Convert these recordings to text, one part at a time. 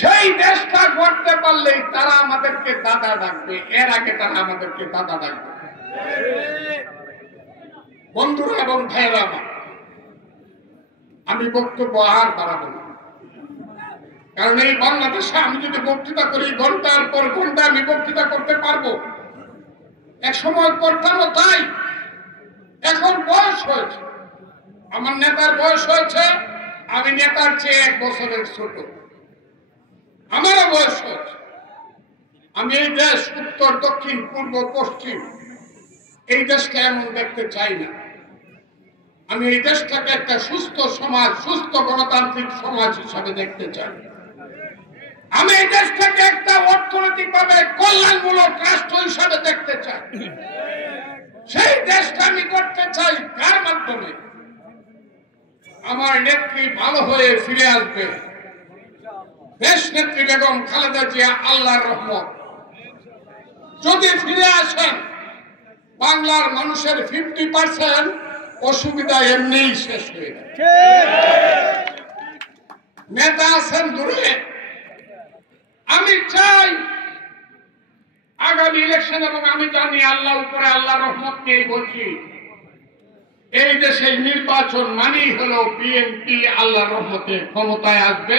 সেই দেশটা করতে পারলেই তারা আমাদেরকে দাদা ডাকবে, এর আগে তারা আমাদেরকে দাদা ডাকবে। বন্ধুরা এবং ভাইয়েরা আমার, আমি বক্তব্য আর বাড়াবো না, কারণ এই বাংলাদেশে আমি যদি বক্তৃতা করি ঘন্টার পর ঘন্টা আমি বক্তৃতা করতে পারবো। এক সময় করতামও তাই, এখন বয়স হয়েছে, আমার নেতার বয়স হয়েছে, আমি নেতার চেয়ে 1 বছরের ছোট, আমারও বয়স হয়েছে। আমি এই দেশ উত্তর দক্ষিণ পূর্ব পশ্চিম এই দেশকে এমন দেখতে চাই না। আমি এই দেশটাকে একটা সুস্থ সমাজ, সুস্থ গণতান্ত্রিক সমাজ হিসাবে দেখতে চাই। আমি এই দেশটাকে একটা অর্থনৈতিকভাবে কল্যাণমূলক রাষ্ট্র হিসাবে দেখতে চাই। সেই দেশটা আমি করতে চাই কার মাধ্যমে? আমার নেত্রী ভালো হয়ে ফিরে আসবে, দেশ নেত্রী বেগম খালেদা জিয়া, আল্লাহর রহমত। যদি ফিরে আসেন, বাংলার মানুষের 50% অসুবিধা এমনিই শেষ হয়ে যাবে। নেতা আছেন দূরে, আমি চাই আগামী ইলেকশন, এবং আমি জানি আল্লাহ উপরে আল্লাহর রহমত নিয়ে বলছি, এই দেশে নির্বাচন মানেই হলো বিএনপি আল্লাহর রহমতে ক্ষমতায় আসবে।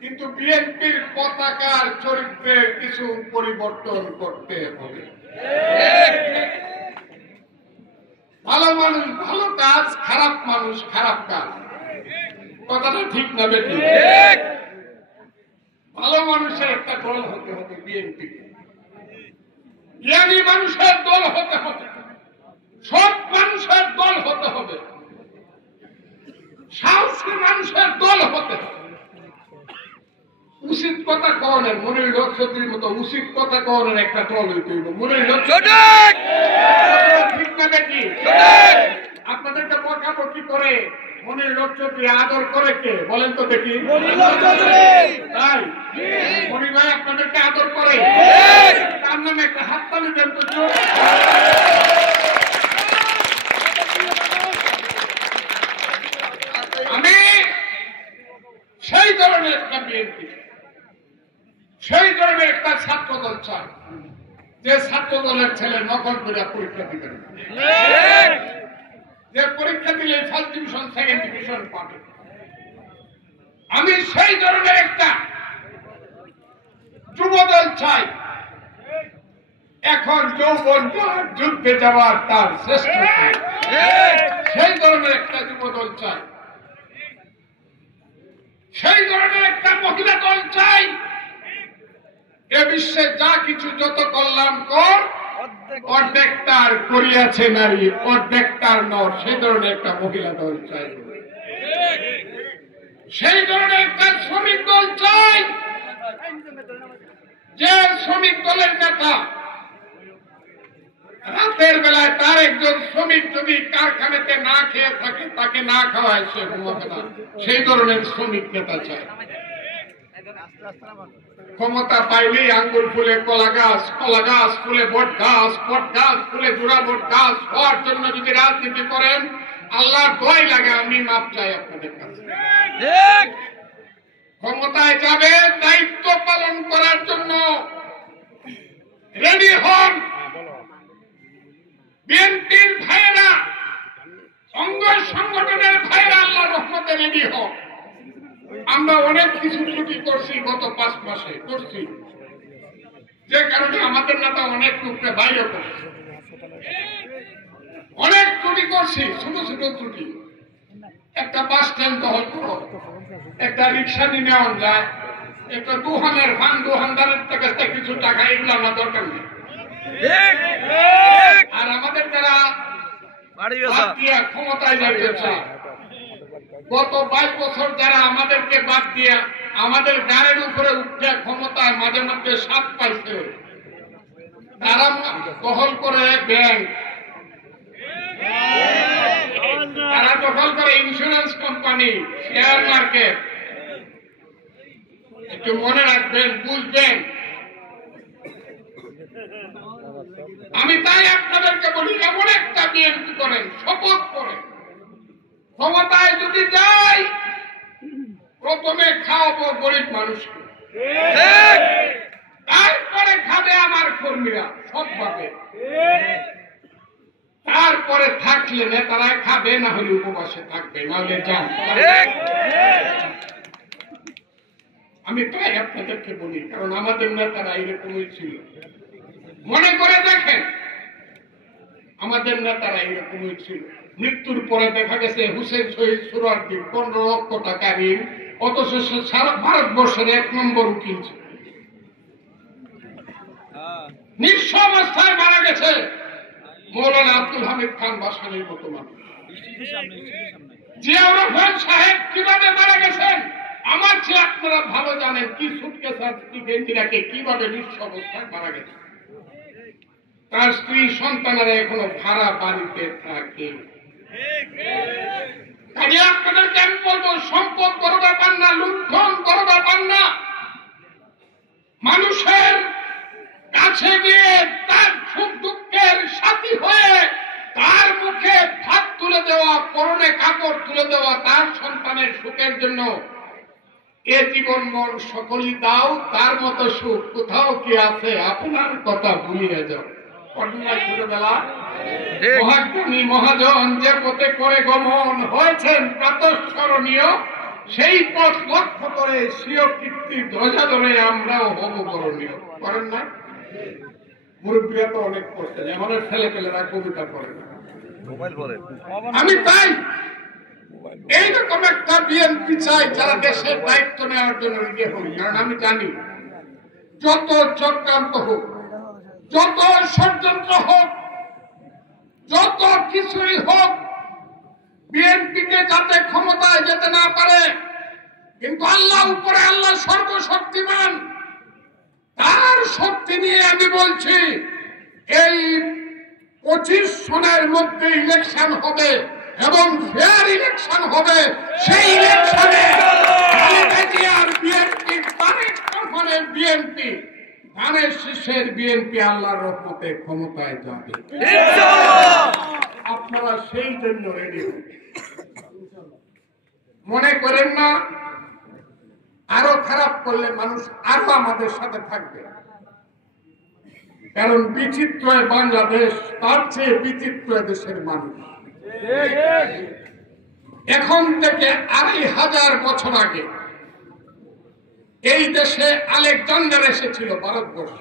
কিন্তু বিএনপির পতাকার চরিত্রে কিছু পরিবর্তন করতে হবে। ভালো মানুষ ভালো কাজ, খারাপ মানুষ খারাপ কাজ, কথাটা ঠিক না বেঠিক? ভালো মানুষের একটা দল হতে হবে বিএনপি, জ্ঞানী মানুষের দল হতে হবে, সৎ মানুষের দল হতে হবে, সাহসী মানুষের দল হতে হবে। উচিত কথা কনের, মনের লক্ষ্যটির মতো উচিত কথা কনের একটা দল হইতে হইব। মনের লক্ষ্য ঠিক না বেটি? আপনাদেরকে বকাবকি করে মনের লক্ষ্যটি আদর করে কে বলেন তো দেখি? তাই মনি ভাই আপনাদেরকে আদর করে, তার নামে একটা হাততালি দেন তো। আমি সেই ধরনের একটা বিএনপি, সেই ধরনের একটা ছাত্র দল চাই, যে ছাত্র দলের ছেলে নকল করে পরীক্ষা দিবেন, যে পরীক্ষা দিলে ফার্স্ট ডিভিশন সেকেন্ড ডিভিশন পাবে। আমি সেই ধরনের একটা যুবদল চাই, এখন যৌবন যুদ্ধে যাওয়ার তার শ্রেষ্ঠ, সেই ধরনের একটা যুবদল চাই। সেই ধরনের একটা মহিলা দল চাই, এ বিশ্বে যা কিছু যত কল্যাণ কর অর্ধেক তার করিয়াছে নারী, অর্ধেক তার নর, সেই ধরনের একটা মহিলা দল চাই। সেই ধরনের একটা শ্রমিক দল চাই, যে শ্রমিক দলের নেতা রাতের বেলায় তার একজন শ্রমিক যদি কারখানাতে না খেয়ে থাকে, তাকে না খাওয়ায় সে ঘুমাবে না, সেই ধরনের শ্রমিক নেতা চাই। ক্ষমতা পাইলেই আঙ্গুল ফুলে কলা গাছ, কলা গাছ ফুলে বট গাছ, বট গাছ ফুলে জোড়া বট গাছ হওয়ার জন্য যদি রাজনীতি করেন, আল্লাহর দোয়াই লাগে, আমি মাপ চাই আপনাদের কাছে। ক্ষমতায় যাবে দায়িত্ব পালন করার জন্য রেডি হন। বিএনপির ভাইয়েরা, অঙ্গ সংগঠনের ভাইয়েরা আল্লাহর রহমতে রেডি হন। আমরা অনেক কিছু ত্রুটি করছি গত 5 মাসে করছি, যে কারণে আমাদের নেতা অনেক লোককে বাইরে করছে, অনেক ত্রুটি করছি, ছোট ছোট ত্রুটি। একটা বাস স্ট্যান্ড দখল করো, একটা রিক্সা নিয়ে নেওয়া যায়, একটা দোকানের ভান দোকানদারের কাছে কিছু টাকা, এগুলো আমার দরকার নেই। আর আমাদের যারা ক্ষমতায় যাইতেছে, গত 22 বছর যারা আমাদেরকে বাদ দিয়া আমাদের গাড়ির উপরে উঠে ক্ষমতায় মাঝে মধ্যে স্বাদ পাইছে, তারা দখল করে ব্যাংক, তারা দখল করে ইন্স্যুরেন্স কোম্পানি, শেয়ার মার্কেট। একটু মনে রাখবেন, বুঝবেন। আমি তাই আপনাদেরকে বলি, এমন একটা বিএনপি করেন, শপথ করেন, ক্ষমতায় যদি যাই প্রথমে খাওয়াবো গরিব মানুষকে, তারপরে খাবে আমার কর্মীরা সবভাবে, তারপরে থাকলে নেতারা খাবে, না হলে উপবাসে থাকবে, না হলে যান। আমি তাই আপনাদেরকে বলি, কারণ আমাদের নেতারা এরকমই ছিল। মনে করে দেখেন, আমাদের নেতারা এরকমই ছিল। মৃত্যুর পরে দেখা গেছে হুসেন শহীদ সুরারদ্বীপ 15 লক্ষ টাকা ঋণ, অথচ সারা ভারতবর্ষের 1 নম্বর উকিল ছিল। নিঃস্ব অবস্থায় মারা গেছে মৌলানা আব্দুল হামিদ খান বাসানির মতো মানুষ। জিয়াউর রহমান সাহেব কিভাবে মারা গেছেন আমার চেয়ে আপনারা ভালো জানেন। কি সুটকেস আর কি গেঞ্জিরাকে কিভাবে নিঃস্ব অবস্থায় মারা গেছে। তার স্ত্রী সন্তানেরা এখনো ভাড়া বাড়িতে থাকে। কাজে আপনাদেরকে আমি বলবো, সম্পদ বড় ব্যাপার না, লুণ্ঠন বড় ব্যাপার না। মানুষের কাছে গিয়ে তার সুখ দুঃখের সাথী হয়ে তার মুখে ভাত তুলে দেওয়া, পরনে কাপড় তুলে দেওয়া, তার সন্তানের সুখের জন্য এ জীবন মন সকলই দাও, তার মতো সুখ কোথাও কি আছে? আপনার কথা ভুলিয়ে যাও। ছোটবেলা মহাজ্ঞানী মহাজন যে পথে করে গমন হয়েছেন প্রাতঃস্মরণীয়, সেই পথ লক্ষ্য করে স্বীয় কীর্তি ধ্বজা ধরে আমরাও হব করণীয়। করেন না? মুরব্বীরা তো অনেক করছেন, আমাদের ছেলে পেলেরা কবিতা পড়ে না। আমি তাই এইরকম একটা বিএনপি চাই যারা দেশের দায়িত্ব নেওয়ার জন্য রেডি হই। কারণ আমি জানি যত চক্রান্ত হোক, যত ষড়যন্ত্র হোক, যত কিছুই হোক, বিএনপিকে যাতে ক্ষমতায় যেতে না পারে, কিন্তু আল্লাহ উপরে, আল্লাহ সর্বশক্তিমান, তার শক্তি নিয়ে আমি বলছি এই 25 সনের মধ্যে ইলেকশন হবে এবং ফেয়ার ইলেকশন হবে। সেই ইলেকশনে বিএনপি ধানের শীষের বিএনপি আল্লাহর রহমতে ক্ষমতায় যাবে। আপনারা সেই জন্য রেডি হন। মনে করেন না আরো খারাপ করলে মানুষ আরো আমাদের সাথে থাকবে। কারণ বিচিত্র বাংলাদেশ, তার চেয়ে বিচিত্র দেশের মানুষ। এখন থেকে 2500 বছর আগে এই দেশে আলেকজান্ডার এসেছিল ভারতবর্ষ,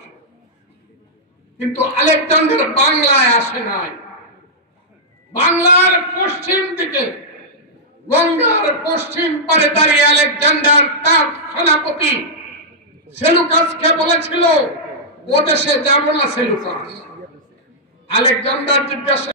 কিন্তু আলেকজান্ডার বাংলায় আসে নাই। বাংলার পশ্চিম দিকে গঙ্গার পশ্চিম পারে দাঁড়িয়ে আলেকজান্ডার তার সেনাপতি সেলুকাসকে বলেছিল ও দেশে যাব না। সেলুকাস আলেকজান্ডার জিজ্ঞাসা